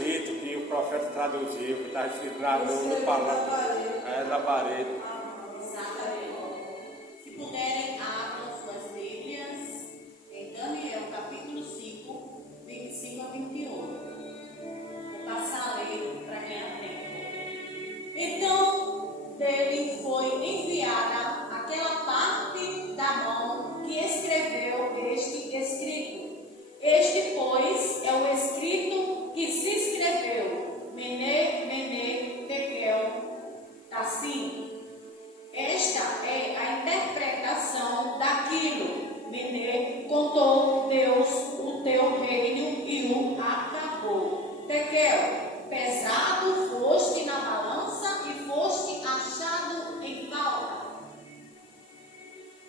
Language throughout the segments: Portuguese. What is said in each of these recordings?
escrito, que o profeta traduziu, que está escrito no palavra, na parede. Exatamente. Se puderem, abram suas Bíblias em Daniel, capítulo 5, 25 a 28. Vou passar a ler para ganhar tempo. Então, dele foi enviada aquela parte da mão que escreveu este escrito. Este, pois, é o escrito que se escreveu, Mene, Mene, Tekel, Tassim. Esta é a interpretação daquilo. Mene, contou Deus o teu reino e o acabou. Tekel, pesado foste na balança e foste achado em falta.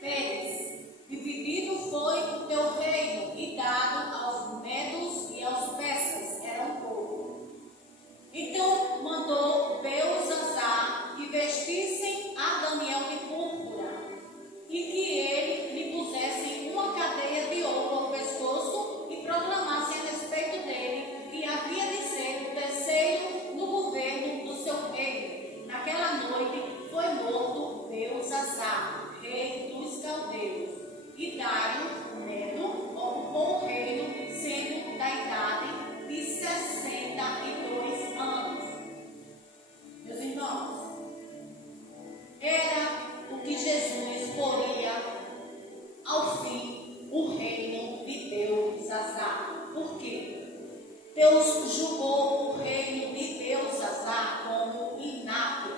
Pérez, dividido foi o teu reino e dado aos medos e aos persas, era um pouco. Então mandou Belzazar que vestissem a Daniel de púrpura e que ele lhe pusessem uma cadeia de ouro ao pescoço e proclamassem a respeito dele que havia de ser o terceiro no governo do seu reino. Naquela noite foi morto Belzazar, rei dos caldeus, e Dário, Medo, ocupou o reino, sendo da idade de 62 anos. Meus irmãos, era o que Jesus poria ao fim o reino de Belzazar. Por quê? Deus julgou o reino de Belzazar como inapto,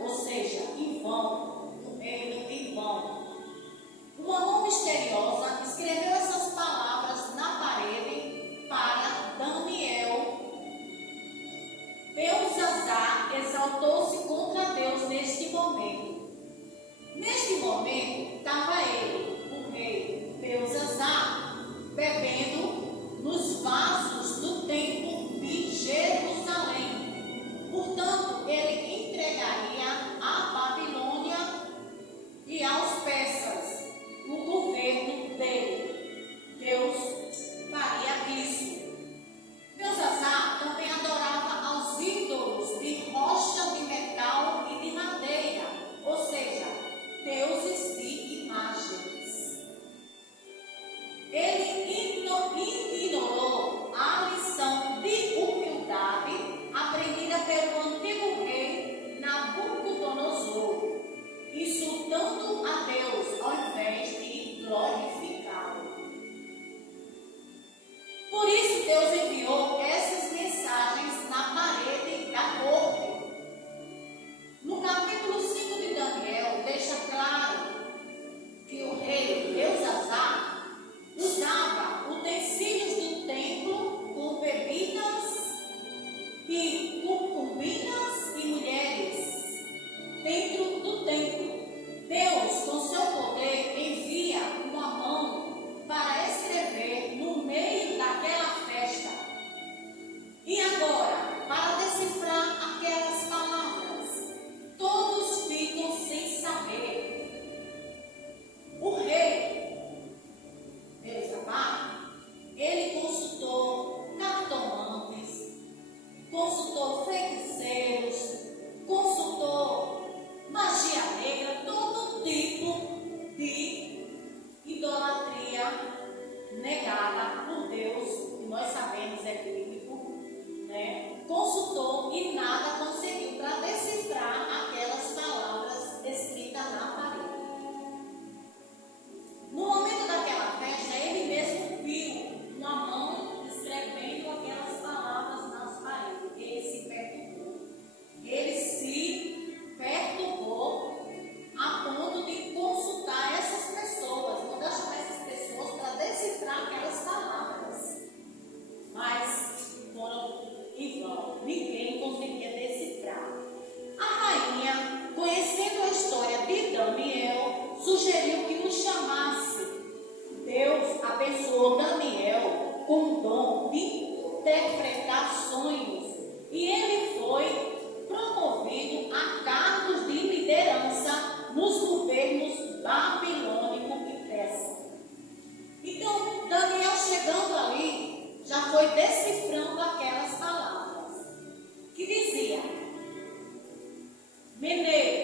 ou seja, em vão, um reino em vão. Uma mão misteriosa escreveu essas palavras na parede para Daniel. Belzazar exaltou-se contra Deus neste momento. Neste momento, estava ele, o rei Belzazar, bebendo nos vasos do templo de Jerusalém. Portanto, ele entregaria à Babilônia e aos persas o governo dele. Deus faria isso. Belzazar também adorava aos ídolos de rocha, de metal e de madeira, decifrando aquelas palavras que dizia: Mineiro,